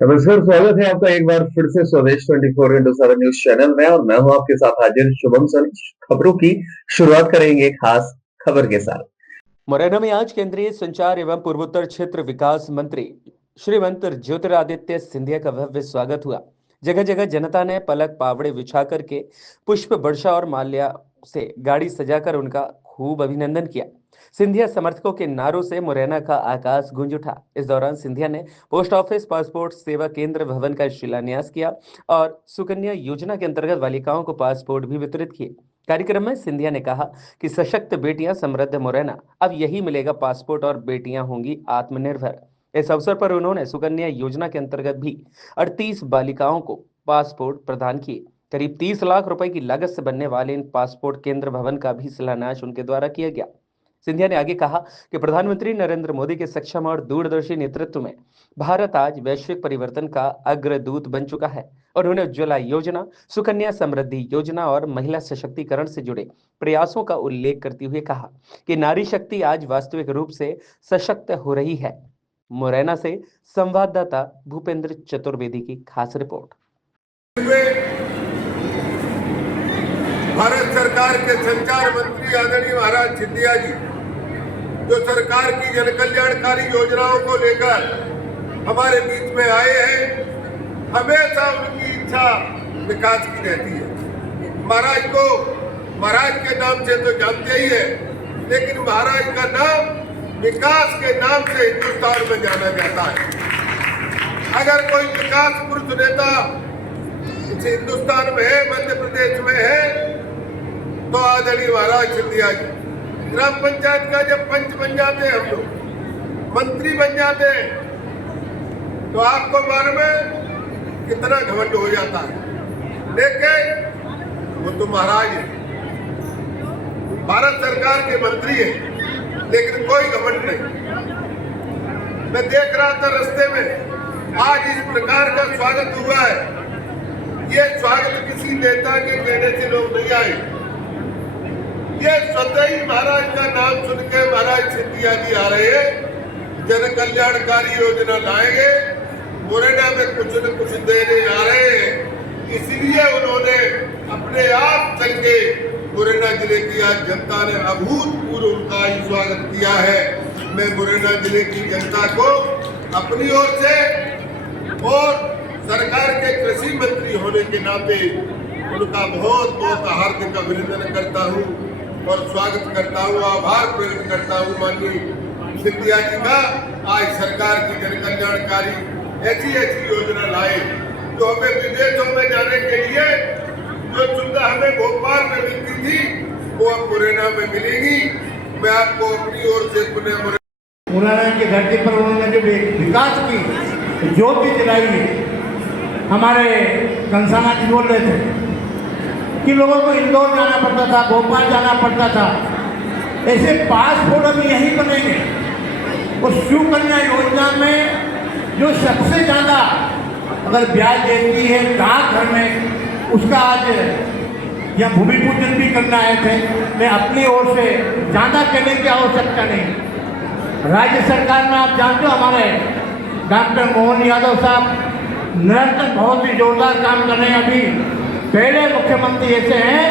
नमस्कार, स्वागत है आपका एक बार फिर से स्वदेश 24x7 न्यूज चैनल में और मैं हूं आपके साथ हाजिर शुभम सर। खबरों की शुरुआत करेंगे एक खास खबर के साथ। मुरैना में आज केंद्रीय संचार एवं पूर्वोत्तर क्षेत्र विकास मंत्री श्रीमंत ज्योतिरादित्य सिंधिया का भव्य स्वागत हुआ। जगह जगह जनता ने पलक पावड़े बिछा करके पुष्प वर्षा और माल्या से गाड़ी सजाकर उनका खूब अभिनंदन किया। सिंधिया समर्थकों के नारों से मुरैना का आकाश गूंज उठा। इस दौरान सिंधिया ने पोस्ट ऑफिस पासपोर्ट सेवा केंद्र भवन का शिलान्यास किया और सुकन्या योजना के अंतर्गत बालिकाओं को पासपोर्ट भी वितरित किए। कार्यक्रम में सिंधिया ने कहा कि सशक्त बेटियां समृद्ध मुरैना, अब यही मिलेगा पासपोर्ट और बेटियां होंगी आत्मनिर्भर। इस अवसर पर उन्होंने सुकन्या योजना के अंतर्गत भी 38 बालिकाओं को पासपोर्ट प्रदान किए। करीब 30 लाख रुपए की लागत से बनने वाले इन पासपोर्ट केंद्र भवन का भी शिलान्यास उनके द्वारा किया गया। सिंधिया ने आगे कहा कि प्रधानमंत्री नरेंद्र मोदी के सक्षम और दूरदर्शी नेतृत्व में भारत आज वैश्विक परिवर्तन का अग्रदूत बन चुका है और उन्होंने उज्ज्वला योजना, सुकन्या समृद्धि योजना और महिला सशक्तिकरण से जुड़े प्रयासों का उल्लेख करते हुए कहा कि नारी शक्ति आज वास्तविक रूप से सशक्त हो रही है। मुरैना से संवाददाता भूपेंद्र चतुर्वेदी की खास रिपोर्ट। भारत सरकार के संचार मंत्री आदरणीय महाराज सिंधिया जी जो सरकार की जन कल्याणकारी योजनाओं को लेकर हमारे बीच में आए हैं, हमेशा उनकी इच्छा विकास की रहती है। महाराज को महाराज के नाम से तो जानते ही है, लेकिन महाराज का नाम विकास के नाम से हिंदुस्तान में जाना जाता है। अगर कोई विकास पुरुष नेता इस हिंदुस्तान में है, मध्य प्रदेश में है, तो आदरणीय महाराज सिंधिया जी। ग्राम पंचायत का जब पंच बन जाते हैं, हम लोग मंत्री बन जाते हैं, तो आपको मालूम है कितना घमंड हो जाता है। लेकिन वो तो महाराज है, भारत सरकार के मंत्री है, लेकिन कोई घमंड नहीं। मैं देख रहा था रास्ते में, आज इस प्रकार का स्वागत हुआ है। ये स्वागत किसी नेता के कहने से लोग नहीं आए, ये स्वतः ही महाराज का नाम सुन के महाराज सिंधिया जी आ रहे हैं। जन कल्याणकारी योजना लाएंगे, मुरैना में कुछ न कुछ देने आ रहे हैं। इसलिए उन्होंने अपने आप चल के मुरैना जिले की आज जनता ने अभूतपूर्व उनका स्वागत किया है। मैं मुरैना जिले की जनता को अपनी ओर से और सरकार के कृषि मंत्री होने के नाते उनका बहुत बहुत हार्दिक अभिनंदन करता हूँ और स्वागत करता हूँ, आभार प्रकट करता हूँ माननीय सिंधिया जी का। आज सरकार की जन कल्याणकारी ऐसी योजना लाए जो हमें विदेशों में जाने के लिए जो सुविधा हमें भोपाल में मिलती थी, वो अब मुरैना में मिलेगी। मैं आपको अपनी ओर से पुनः मुरैना की धरती पर उन्होंने जो विकास की ज्योति जलाई, हमारे कंसाना जी बोल रहे थे कि लोगों को इंदौर जाना पड़ता था, भोपाल जाना पड़ता था, ऐसे पासपोर्ट अभी यहीं बनेंगे। और सुकन्या योजना में जो सबसे ज़्यादा अगर ब्याज देती है डाकघर में, उसका आज यहाँ भूमि पूजन भी करना आए थे। मैं अपनी ओर से ज़्यादा कहने की आवश्यकता नहीं। राज्य सरकार में आप जानते हो हमारे डॉक्टर मोहन यादव साहब निरंतर बहुत ही जोरदार काम कर रहे हैं। अभी पहले मुख्यमंत्री ऐसे हैं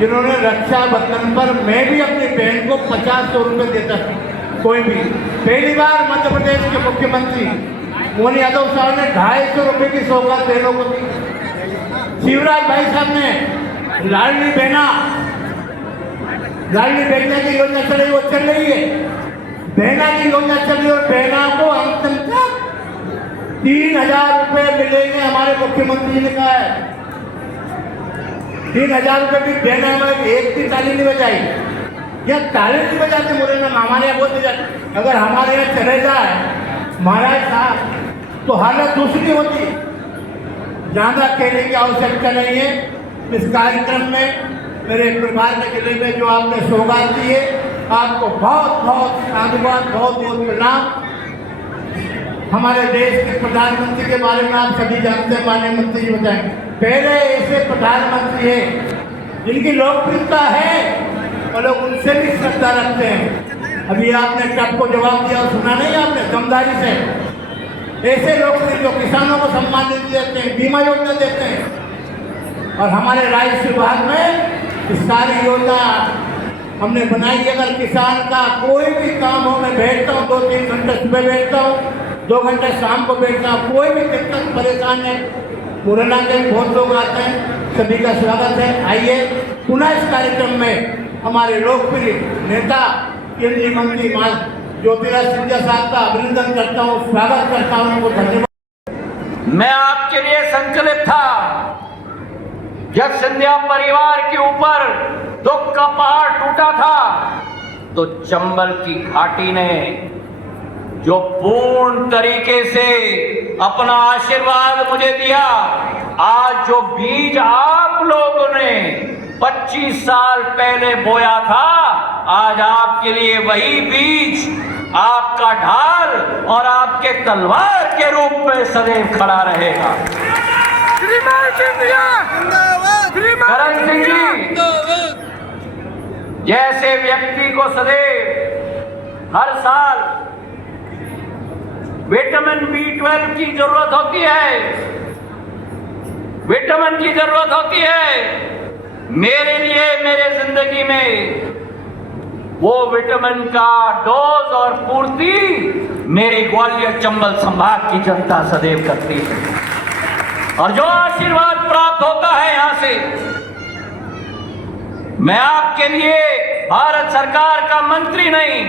जिन्होंने रक्षाबंधन पर मैं भी अपनी बहन को 50 रुपये देता था। कोई भी पहली बार मध्य प्रदेश के मुख्यमंत्री मोहन यादव साहब ने 250 रुपये की सौगात बहनों को दी। शिवराज भाई साहब ने लाडली बहना की योजना चल रही, वो चल रही है। बहना की योजना चल रही है और बहना को अंतिम तक 3000 रुपये मिलेंगे। हमारे मुख्यमंत्री जी ने कहा है 3000 रुपये भी देना है। एक भी ताली नहीं बजाई, या ताली नहीं बजाते मुरैना में, हमारे यहाँ बोलते जाते। अगर हमारे यहाँ चले जाए महाराज साहब तो हालत दूसरी होती। ज़्यादा कहने की आवश्यकता नहीं है। इस कार्यक्रम में मेरे परिवार के जिले में जो आपने सौगात दी है, आपको बहुत बहुत साधुवाद, बहुत बहुत प्रणाम। हमारे देश के प्रधानमंत्री के बारे में आप सभी जानते हैं, माननीय मंत्री जी बताएं। पहले ऐसे प्रधानमंत्री हैं जिनकी लोकप्रियता है और लोग उनसे भी श्रद्धा रखते हैं। अभी आपने टप को जवाब दिया, सुना नहीं आपने दमदारी से। ऐसे लोग थे जो किसानों को सम्मान निधि देते हैं, बीमा योजना देते हैं। और हमारे राजस्व विभाग में इस सारी योजना हमने बनाई। अगर किसान का कोई भी काम हो, मैं बैठता हूँ 2-3 घंटे सुबह बैठता हूँ, 2 घंटे शाम को बैठता हूँ। कोई भी दिक्कत परेशान है, मुरैना के बहुत लोग आते हैं, सभी का स्वागत है। आइए पुनः इस कार्यक्रम में हमारे लोकप्रिय नेता केंद्रीय मंत्री मां ज्योतिरादित्य सिंधिया साहब का अभिनंदन करता हूँ, स्वागत करता हूँ, उनको धन्यवाद। मैं आपके लिए संकल्पित था। जब सिंधिया परिवार के ऊपर दुख का पहाड़ टूटा था तो चंबल की घाटी ने जो पूर्ण तरीके से अपना आशीर्वाद मुझे दिया, आज जो बीज आप लोगों ने 25 साल पहले बोया था, आज आपके लिए वही बीज आपका ढाल और आपके तलवार के रूप में सदैव खड़ा रहेगा। करण सिंह जी जैसे व्यक्ति को सदैव हर साल विटामिन B12 की जरूरत होती है, विटामिन की जरूरत होती है, मेरे लिए मेरे जिंदगी में वो विटामिन का डोज और पूर्ति मेरे ग्वालियर चंबल संभाग की जनता सदैव करती है। और जो आशीर्वाद प्राप्त होता है यहां से, मैं आपके लिए भारत सरकार का मंत्री नहीं,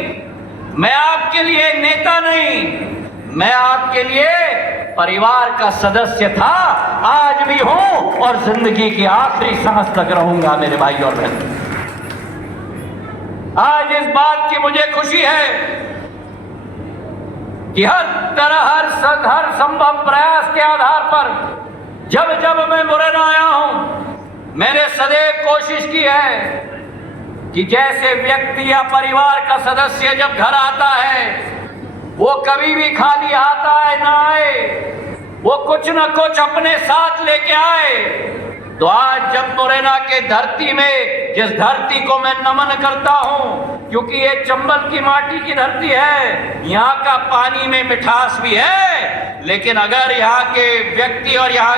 मैं आपके लिए नेता नहीं, मैं आपके लिए परिवार का सदस्य था, आज भी हूं और जिंदगी की आखिरी सांस तक रहूंगा मेरे भाई और बहन। आज इस बात की मुझे खुशी है कि हर संभव प्रयास के आधार पर जब जब मैं मुरैना आया हूं, मैंने सदैव कोशिश की है कि जैसे व्यक्ति या परिवार का सदस्य जब घर आता है वो कभी भी खाली आता है ना आए, वो कुछ न कुछ अपने साथ लेके आए। तो आज जब मुरैना के धरती में, जिस धरती को मैं नमन करता हूं, क्योंकि ये चंबल की माटी की धरती है, यहाँ का पानी में मिठास भी है, लेकिन अगर यहाँ के व्यक्ति और यहाँ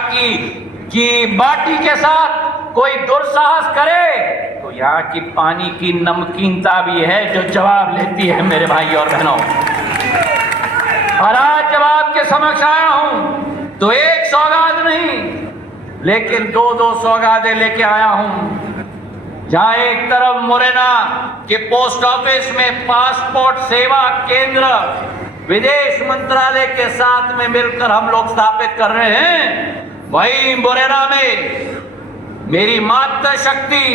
की माटी के साथ कोई दुस्साहस करे तो यहाँ की पानी की नमकीनता भी है जो जवाब लेती है मेरे भाई और बहनों। और आज जब आपके समक्ष आया हूं तो एक सौगात नहीं लेकिन 2-2 सौगातें लेके आया हूं। जहां एक तरफ मुरैना के पोस्ट ऑफिस में पासपोर्ट सेवा केंद्र विदेश मंत्रालय के साथ में मिलकर हम लोग स्थापित कर रहे हैं, वहीं मुरैना में मेरी मातृशक्ति,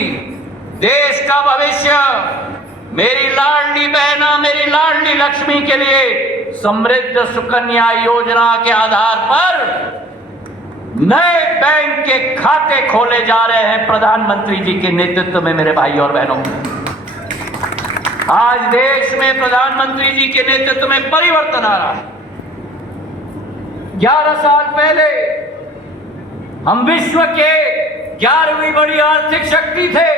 देश का भविष्य, मेरी लाडली बहना, मेरी लाडली लक्ष्मी के लिए समृद्ध सुकन्या योजना के आधार पर नए बैंक के खाते खोले जा रहे हैं प्रधानमंत्री जी के नेतृत्व में मेरे भाई और बहनों। आज देश में प्रधानमंत्री जी के नेतृत्व में परिवर्तन आ रहा है। 11 साल पहले हम विश्व के 11वीं बड़ी आर्थिक शक्ति थे,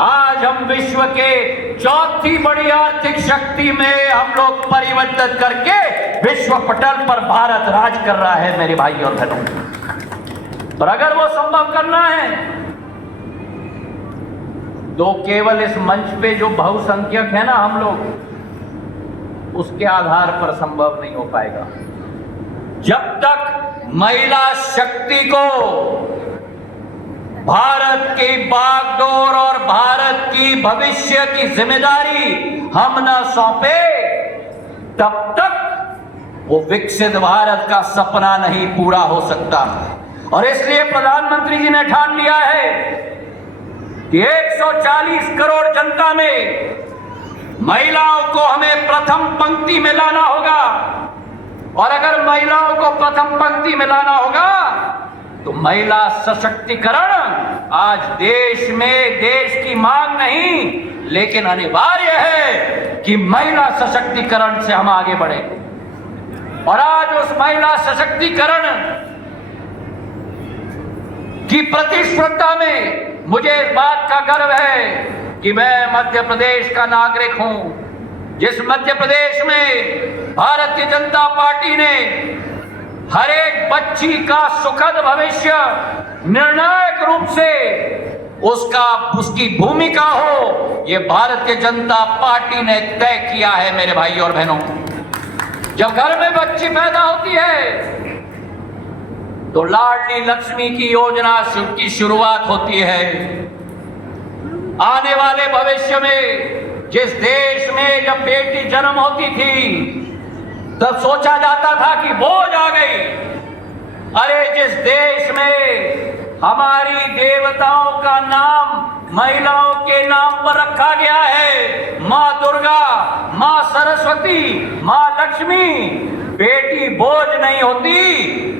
आज हम विश्व के 4थी बड़ी आर्थिक शक्ति में हम लोग परिवर्तित करके विश्व पटल पर भारत राज कर रहा है मेरे भाई और बहनों। पर अगर वो संभव करना है तो केवल इस मंच पे जो बहुसंख्यक है ना हम लोग, उसके आधार पर संभव नहीं हो पाएगा। जब तक महिला शक्ति को भारत की बागडोर और भारत की भविष्य की जिम्मेदारी हम न सौंपे, तब तक वो विकसित भारत का सपना नहीं पूरा हो सकता। और इसलिए प्रधानमंत्री जी ने ठान लिया है कि 140 करोड़ जनता में महिलाओं को हमें प्रथम पंक्ति में लाना होगा। और अगर महिलाओं को प्रथम पंक्ति में लाना होगा तो महिला सशक्तिकरण आज देश में देश की मांग नहीं, लेकिन अनिवार्य है कि महिला सशक्तिकरण से हम आगे बढ़े। और आज उस महिला सशक्तिकरण की प्रतिस्पर्धा में मुझे इस बात का गर्व है कि मैं मध्य प्रदेश का नागरिक हूं, जिस मध्य प्रदेश में भारतीय जनता पार्टी ने हर एक बच्ची का सुखद भविष्य निर्णायक रूप से उसकी भूमिका हो, ये भारतीय जनता पार्टी ने तय किया है मेरे भाई और बहनों। जब घर में बच्ची पैदा होती है तो लाडली लक्ष्मी की योजना की शुरुआत होती है। आने वाले भविष्य में जिस देश में जब बेटी जन्म होती थी तब सोचा जाता था कि बोझ आ गई। अरे जिस देश में हमारी देवताओं का नाम महिलाओं के नाम पर रखा गया है, माँ दुर्गा, माँ सरस्वती, माँ लक्ष्मी, बेटी बोझ नहीं होती,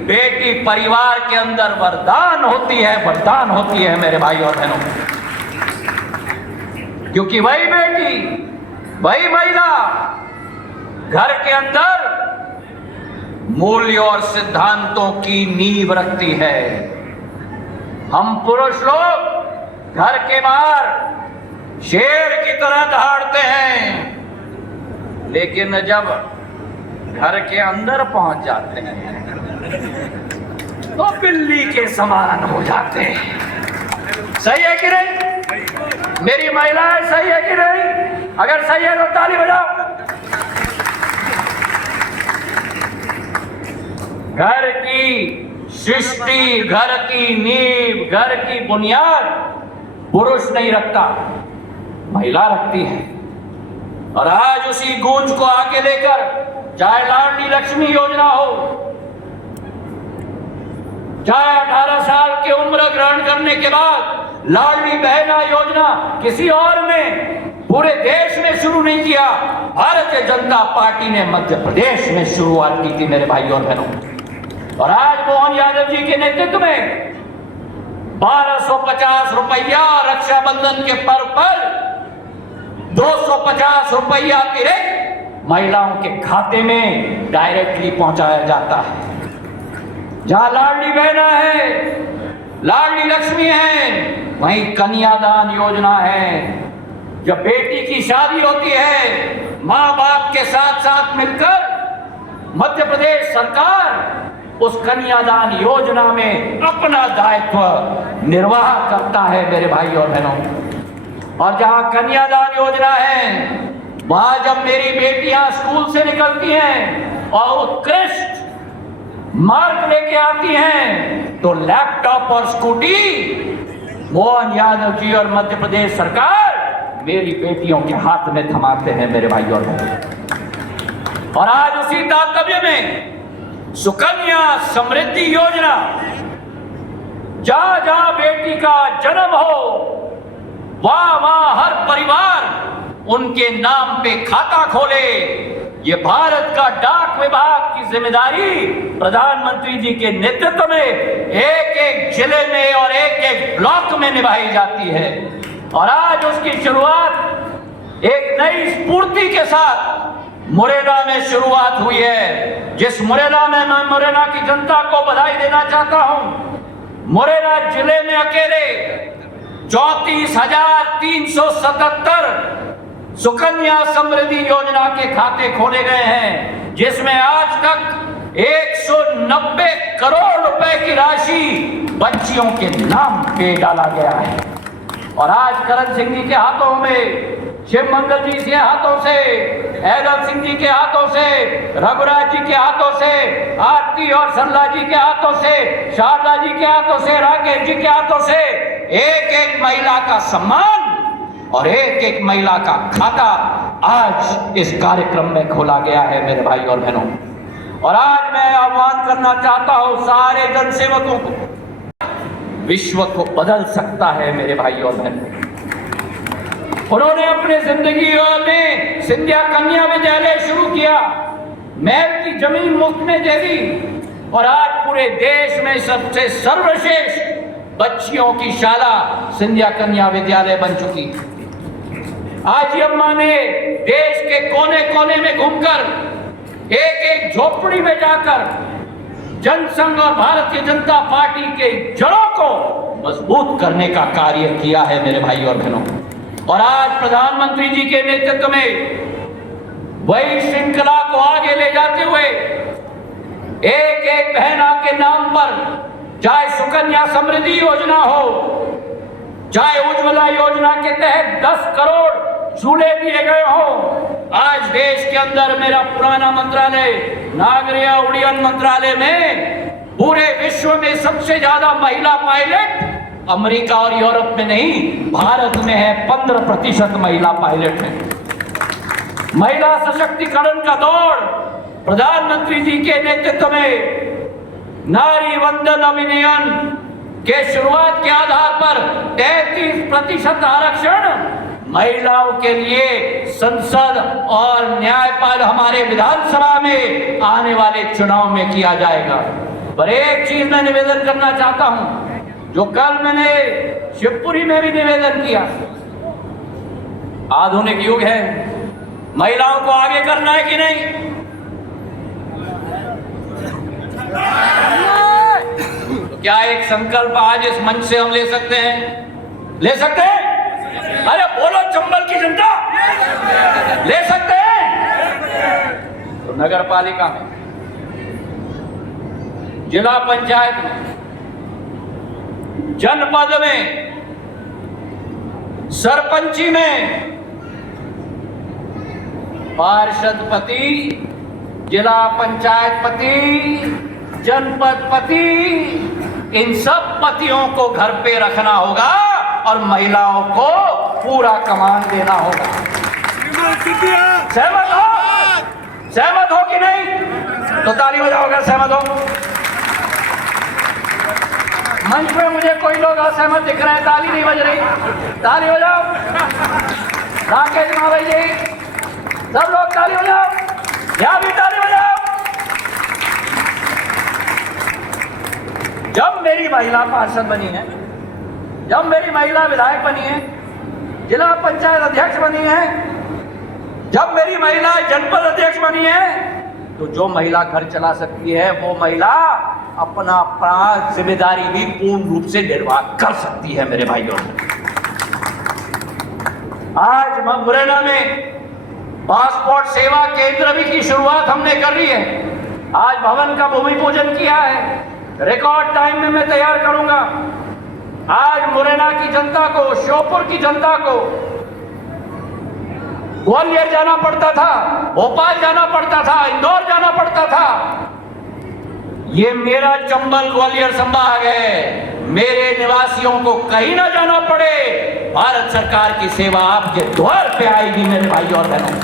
बेटी परिवार के अंदर वरदान होती है, वरदान होती है मेरे भाई और बहनों। क्योंकि वही बेटी, वही महिला घर के अंदर मूल्य और सिद्धांतों की नींव रखती है। हम पुरुष लोग घर के बाहर शेर की तरह दहाड़ते हैं, लेकिन जब घर के अंदर पहुंच जाते हैं तो बिल्ली के समान हो जाते हैं। सही है कि नहीं? मेरी महिलाएं सही है कि नहीं? अगर सही है तो ताली बजाओ। घर की सृष्टि, घर की नींव, घर की बुनियाद पुरुष नहीं रखता, महिला रखती है। और आज उसी गूंज को आगे लेकर चाहे लाडली लक्ष्मी योजना हो, चाहे 18 साल की उम्र ग्रहण करने के बाद लाडली बहना योजना किसी और ने पूरे देश में शुरू नहीं किया, भारतीय जनता पार्टी ने मध्य प्रदेश में शुरुआत की थी मेरे भाई और बहनों। और आज मोहन यादव जी के नेतृत्व में 1250 रुपया रक्षाबंधन के पर्व पर 250 रुपया अतिरिक्त महिलाओं के खाते में डायरेक्टली पहुंचाया जाता है। जहां लाडली बहना है, लाडली लक्ष्मी है, वहीं कन्यादान योजना है। जब बेटी की शादी होती है, माँ बाप के साथ साथ मिलकर मध्य प्रदेश सरकार उस कन्यादान योजना में अपना दायित्व निर्वाह करता है मेरे भाई और बहनों। और जहां कन्यादान योजना है, वहां जब मेरी बेटियां स्कूल से निकलती हैं और उत्कृष्ट मार्क लेके आती हैं तो लैपटॉप और स्कूटी मोहन यादव जी और मध्य प्रदेश सरकार मेरी बेटियों के हाथ में थमाते हैं मेरे भाई और बहनों। और आज उसी तालतम्य में सुकन्या समृद्धि योजना, जहां जहां बेटी का जन्म हो वहां वहां हर परिवार उनके नाम पे खाता खोले। ये भारत का डाक विभाग की जिम्मेदारी प्रधानमंत्री जी के नेतृत्व में एक एक जिले में और एक एक ब्लॉक में निभाई जाती है। और आज उसकी शुरुआत एक नई स्फूर्ति के साथ मुरैना में शुरुआत हुई है, जिस मुरैना में मैं मुरैना की जनता को बधाई देना चाहता हूं। मुरैना जिले में अकेले 34,377 सुकन्या समृद्धि योजना के खाते खोले गए हैं, जिसमें आज तक 190 करोड़ रुपए की राशि बच्चियों के नाम पे डाला गया है। और आज करण सिंह जी के हाथों में, शिव मंगल जी के हाथों से, ऐदल सिंह जी के हाथों से, रघुराज जी के हाथों से, आरती और सरला जी के हाथों से, शारदा जी के हाथों से, राकेश जी के हाथों से एक एक महिला का सम्मान और एक एक महिला का खाता आज इस कार्यक्रम में खोला गया है मेरे भाई और बहनों। और आज मैं आह्वान करना चाहता हूं सारे जनसेवकों को, विश्व को बदल सकता है मेरे भाई और बहनों। उन्होंने अपने जिंदगी में सिंधिया कन्या विद्यालय शुरू किया, महल की जमीन मुफ्त में दे दी और आज पूरे देश में सबसे सर्वश्रेष्ठ बच्चियों की शाला सिंधिया कन्या विद्यालय बन चुकी। आज अम्मा ने देश के कोने कोने में घूमकर एक एक झोपड़ी में जाकर जनसंघ और भारतीय जनता पार्टी के जड़ों को मजबूत करने का कार्य किया है मेरे भाई और बहनों। और आज प्रधानमंत्री जी के नेतृत्व में वही श्रृंखला को आगे ले जाते हुए एक एक बहना के नाम पर, चाहे सुकन्या समृद्धि योजना हो, चाहे उज्ज्वला योजना के तहत 10 करोड़ चूल्हे दिए गए हो, आज देश के अंदर मेरा पुराना मंत्रालय नागरिक उड्डयन मंत्रालय में पूरे विश्व में सबसे ज्यादा महिला पायलट अमेरिका और यूरोप में नहीं, भारत में है। 15% महिला पायलट है। महिला सशक्तिकरण का दौड़ प्रधानमंत्री जी के नेतृत्व में नारी वंदन अभियान के शुरुआत के आधार पर 33% आरक्षण महिलाओं के लिए संसद और न्यायपाल हमारे विधानसभा में आने वाले चुनाव में किया जाएगा। पर एक चीज मैं निवेदन करना चाहता हूं, जो कल मैंने शिवपुरी में भी निवेदन किया। आधुनिक युग है, महिलाओं को आगे करना है कि नहीं? तो क्या एक संकल्प आज इस मंच से हम ले सकते हैं? ले सकते हैं? अरे बोलो चंबल की जनता, ले सकते हैं? तो नगर पालिका में, जिला पंचायत में, जनपद में, सरपंची में, पार्षद पति, जिला पंचायत पति, जनपद पति, इन सब पतियों को घर पे रखना होगा और महिलाओं को पूरा कमान देना होगा। सहमत हो? सहमत हो कि नहीं? तो ताली बजाओ अगर सहमत हो। मंच में मुझे कोई लोग असहमत दिख रहे हैं, ताली नहीं बज रही। ताली बजाओ। राकेश महाभाई जी, सब लोग ताली बजाओ, यहां भी ताली बजाओ। जब मेरी महिला पार्षद बनी है, जब मेरी महिला विधायक बनी है, जिला पंचायत अध्यक्ष बनी है, जब मेरी महिला जनपद अध्यक्ष बनी है, तो जो महिला घर चला सकती है वो महिला अपना जिम्मेदारी भी पूर्ण रूप से निर्वाह कर सकती है। मेरे भाइयों, आज मुरैना में पासपोर्ट सेवा केंद्र भी की शुरुआत हमने कर ली है। आज भवन का भूमि पूजन किया है, रिकॉर्ड टाइम में मैं तैयार करूंगा। आज मुरैना की जनता को, श्योपुर की जनता को ग्वालियर जाना पड़ता था, भोपाल जाना पड़ता था, इंदौर जाना पड़ता था। ये मेरा चंबल ग्वालियर संभाग है, मेरे निवासियों को कहीं ना जाना पड़े, भारत सरकार की सेवा आपके द्वार पे आएगी। मेरे भाई और बहनों,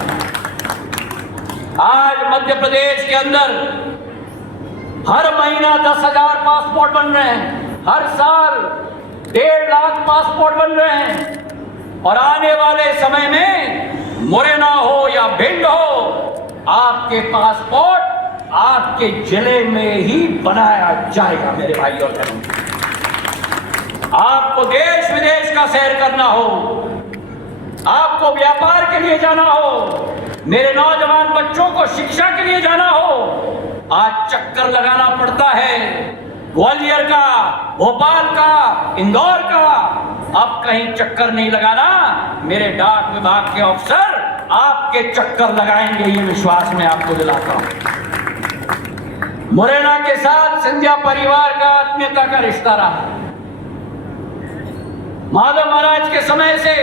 आज मध्य प्रदेश के अंदर हर महीना 10,000 पासपोर्ट बन रहे हैं, हर साल 1.5 लाख पासपोर्ट बन रहे हैं। और आने वाले समय में मुरैना हो या भिंड हो, आपके पासपोर्ट आपके जिले में ही बनाया जाएगा। मेरे भाई और बहनों, आपको देश विदेश का सैर करना हो, आपको व्यापार के लिए जाना हो, मेरे नौजवान बच्चों को शिक्षा के लिए जाना हो, आज चक्कर लगाना पड़ता है ग्वालियर का, भोपाल का, इंदौर का। अब कहीं चक्कर नहीं लगाना, मेरे डाक विभाग के अफसर आपके चक्कर लगाएंगे, ये विश्वास मैं आपको दिलाता हूं। मुरैना के साथ सिंधिया परिवार का आत्मीयता का रिश्ता रहा। माधव महाराज के समय से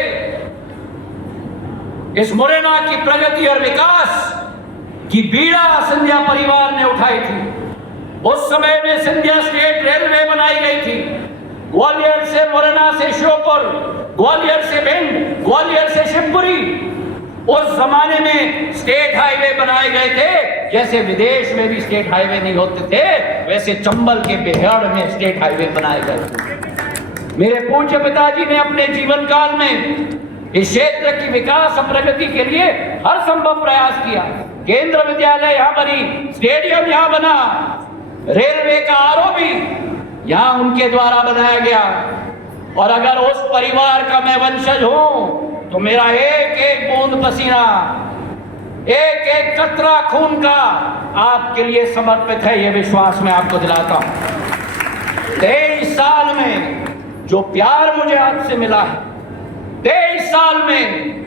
इस मुरैना की प्रगति और विकास की बीड़ा सिंधिया परिवार ने उठाई थी। उस समय में सिंधिया स्टेट रेलवे बनाई गई थी, ग्वालियर से मुरैना से श्योपुर, ग्वालियर से भिंड, ग्वालियर से शिवपुरी। उस जमाने में स्टेट हाईवे बनाए गए थे, जैसे विदेश में भी स्टेट हाईवे नहीं होते थे, वैसे चंबल के बेहड़ में स्टेट हाईवे बनाए गए थे। मेरे पूज्य पिताजी ने अपने जीवन काल में इस क्षेत्र की विकास और प्रगति के लिए हर संभव प्रयास किया। केंद्र विद्यालय यहाँ बनी, स्टेडियम यहाँ बना, रेलवे का आरओबी यहाँ उनके द्वारा बनाया गया। और अगर उस परिवार का मैं वंशज हूं, तो मेरा एक एक बूंद पसीना, एक एक कतरा खून का आपके लिए समर्पित है, यह विश्वास मैं आपको दिलाता हूं। 23 साल में जो प्यार मुझे आपसे मिला है, 23 साल में